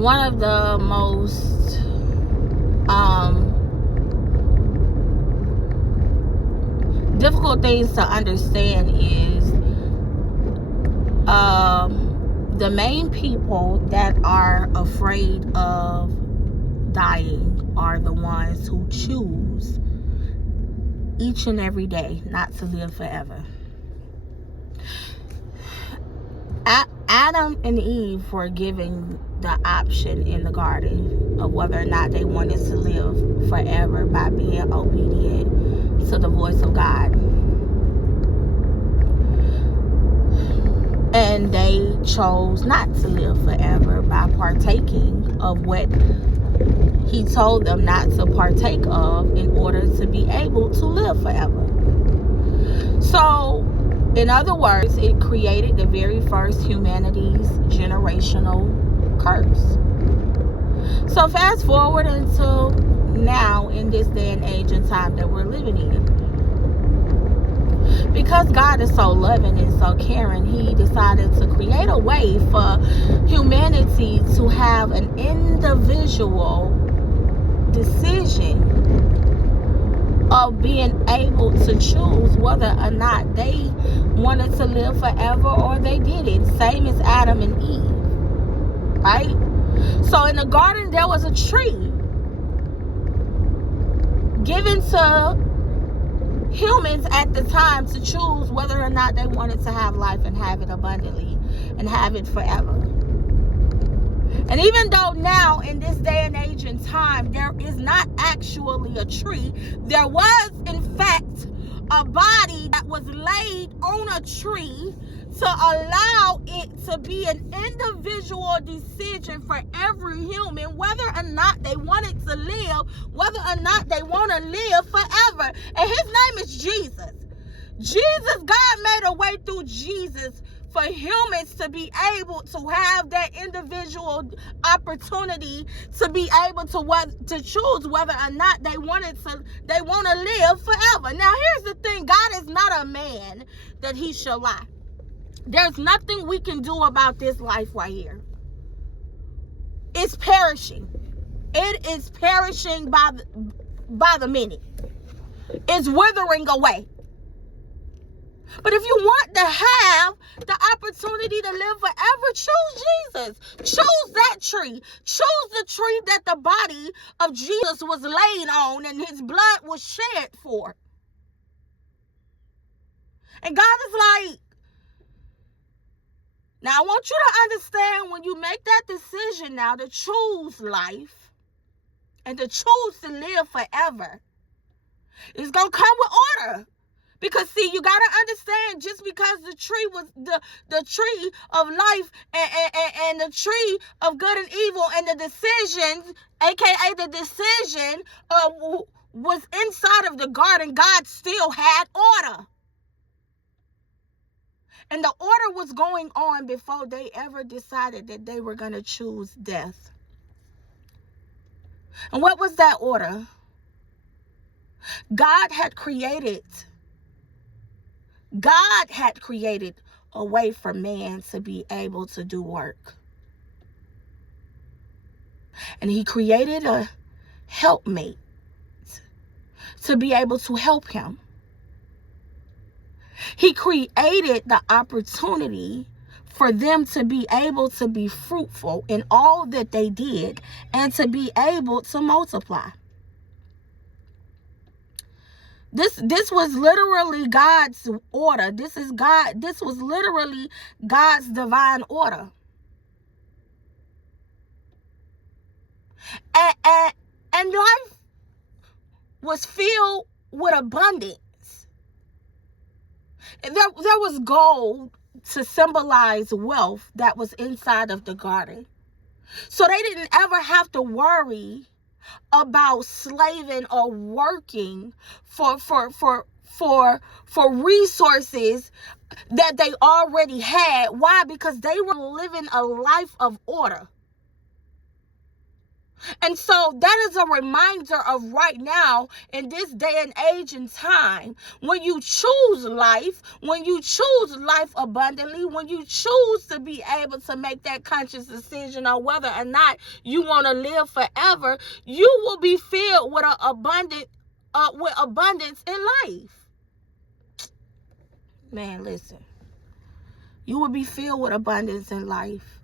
one of the most difficult things to understand is the main people that are afraid of dying are the ones who choose each and every day not to live forever. Adam and Eve were given the option in the garden of whether or not they wanted to live forever by being obedient to the voice of God. And they chose not to live forever by partaking of what he told them not to partake of in order to be able to live forever. So, in other words, it created the very first humanity's generational curse. So fast forward until now, in this day and age and time that we're living in. Because God is so loving and so caring, he decided to create a way for humanity to have an individual decision of being able to choose whether or not they wanted to live forever or they didn't. Same as Adam and Eve, right? So in the garden, there was a tree given to humans at the time to choose whether or not they wanted to have life and have it abundantly and have it forever. And even though now in this day and age and time there is not actually a tree, there was in fact a body that was laid on a tree to allow it to be an individual decision for every human whether or not they wanted to live, whether or not they want to live forever. And his name is Jesus. God made a way through Jesus for humans to be able to have that individual opportunity to be able to choose whether or not they want to live forever. Now here's the thing, God is not a man that he shall lie. There's nothing we can do about this life right here. It's perishing. It is perishing by the minute. It's withering away. But if you want to have the opportunity to live forever, choose Jesus. Choose that tree. Choose the tree that the body of Jesus was laid on and his blood was shed for. And God is like, now I want you to understand, when you make that decision now to choose life and to choose to live forever, it's going to come with order. Because see, you got to understand, just because the tree was the tree of life and the tree of good and evil and the decisions, aka the decision was inside of the garden, God still had order. And the order was going on before they ever decided that they were going to choose death. And what was that order? God had created a way for man to be able to do work. And he created a helpmate to be able to help him. He created the opportunity for them to be able to be fruitful in all that they did and to be able to multiply. This was literally God's order. This was literally God's divine order. And life was filled with abundance. There was gold to symbolize wealth that was inside of the garden. So they didn't ever have to worry about slaving or working for resources that they already had. Why? Because they were living a life of order. And so that is a reminder of right now, in this day and age and time, when you choose life abundantly, when you choose to be able to make that conscious decision on whether or not you want to live forever, you will be filled with abundance in life. Man, listen. You will be filled with abundance in life.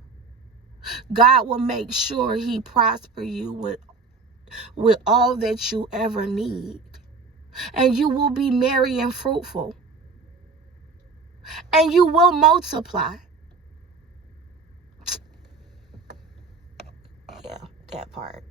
God will make sure he prosper you with all that you ever need. And you will be merry and fruitful. And you will multiply. Yeah, that part.